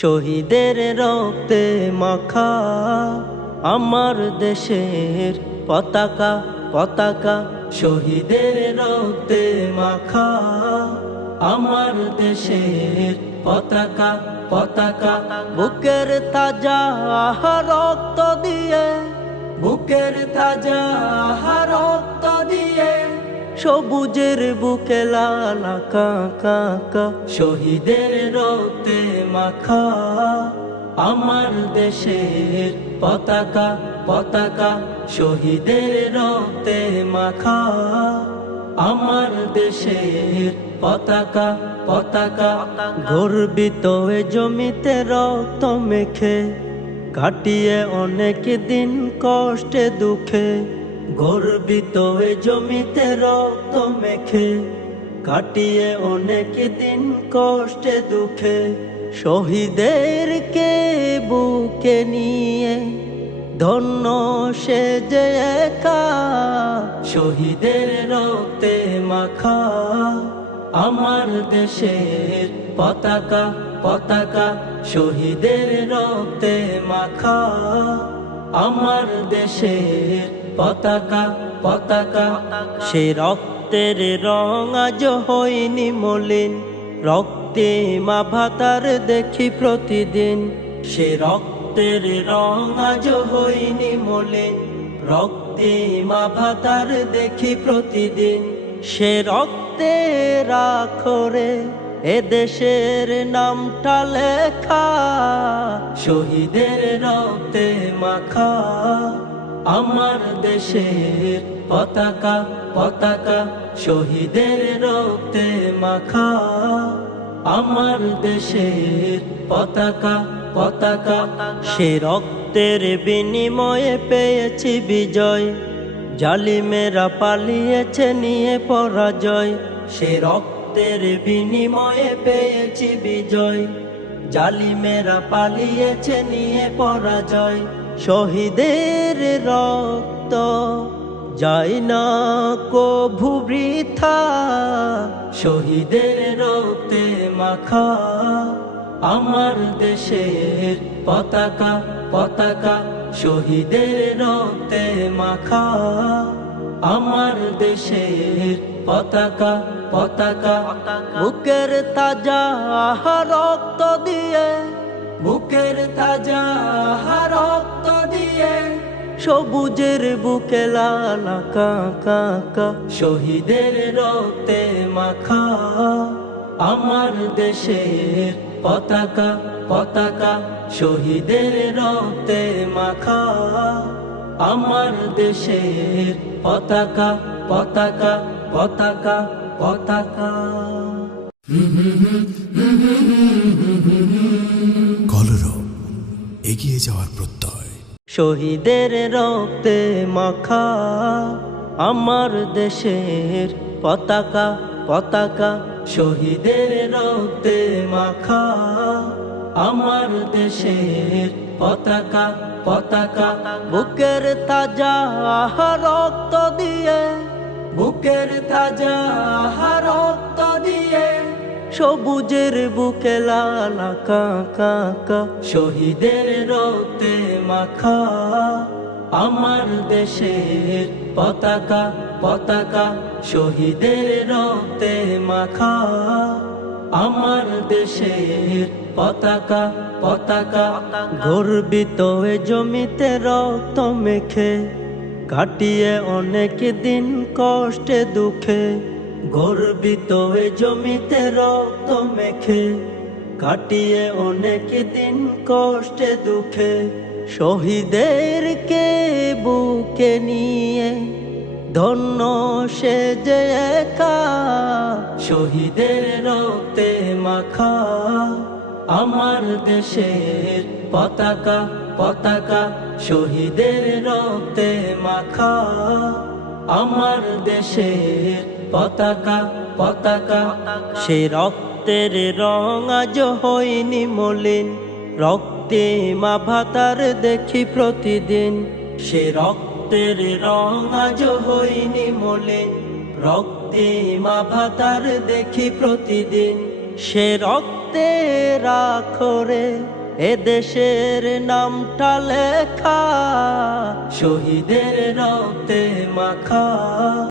শহীদের রক্তে মাখা আমার দেশের পতাকা পতাকা। শহীদের রক্তে মাখা আমার দেশের পতাকা পতাকা। বুকের তাজা রক্ত দিয়ে, বুকের তাজা রক্ত দিয়ে সবুজের বুকে লাল কাকা শহীদের রক্তে মাখা আমার দেশের পতাকা পতাকা শহীদের রক্তে মাখা। আমার দেশের পতাকা পতাকা গর্বিত এ জমিতে রক্ত মেখে, কাটিয়ে অনেক দিন কষ্টে দুঃখে, গর্বিত এ জমিতে রক্ত মেখে, কাটিয়ে অনেক দিন কষ্টে দুঃখে। শহীদেরকে বুকে নিয়ে ধন্য সে যে একা। শহীদের রক্তে মাখা আমার দেশের পতাকা পতাকা। শহীদের রক্তে মাখা আমার দেশের পতাকা পতাকা। সে রক্তের রং আজ হয়নি মলিন। রক্তে মা ভাতার দেখি প্রতিদিন। সে রক্তের রং আজ হয়নি মলিন রক্তে মা ভাতার দেখি প্রতিদিন। সে রক্তের আখরে এ দেশের নামটা লেখা। শহীদের রক্তে মাখা আমার দেশের পতাকা পতাকা, শহীদের রক্তে মাখা। আমার দেশের পতাকা পতাকা, সে রক্তের বিনিময়ে পেয়েছি বিজয়। জালিমেরা পালিয়েছে, নিয়ে পরাজয়। সে রক্তের বিনিময়ে পেয়েছি বিজয়। জালিমেরা পালিয়েছে, নিয়ে পরাজয়। শহীদের রক্ত যায় না কভু বৃথা। শহীদের রক্তে মাখা আমার দেশের পতাকা পতাকা। শহীদের রক্তে মাখা আমার দেশের পতাকা পতাকা। বুকের তাজা রক্ত দিয়ে, বুকের তাজা রক্ত সবুজের বুকে লালা কাকা শহীদের রক্তে মাখা আমার দেশের পতাকা পতাকা। শহীদের রক্তে মাখা আমার দেশের পতাকা পতাকা পতাকা পতাকা। কলরব এগিয়ে যাওয়ার প্রত্যয়। শহীদের রক্তে মাখা আমার দেশের পতাকা পতাকা। শহীদের রক্তে মাখা আমার দেশের পতাকা পতাকা। বুকের তাজা রক্ত দিয়ে, বুকের তাজা রক্ত দিয়ে সবুজের বুকে লাল কাকা শহীদের রক্তে মাখা আমার দেশের পতাকা পতাকা। শহীদের রক্তে মাখা আমার দেশের পতাকা পতাকা। গর্বিত এ জমিতে রক্ত মেখে, কাটিয়ে অনেক দিন কষ্টে দুঃখে। গর্বিত এ জমিতে রক্ত মেখে, কাটিয়ে অনেক দিন কষ্টে দুঃখে শহীদেরকে বুকে নিয়ে ধন্য সে যে একা, শহীদের রক্তে মাখা আমার দেশের পতাকা পতাকা, শহীদের রক্তে মাখা আমার দেশের পতাকা পতাকা। সে রক্তের রং আজ হয়নি মলিন। রক্তে মা ভাতার দেখি প্রতিদিন। সে রক্তের রং আজ হয়নি মলিন। রক্তে মা ভাতার দেখি প্রতিদিন। সে রক্ত রাখরে এ দেশের নামটা লেখা। শহীদের রক্তে মাখা।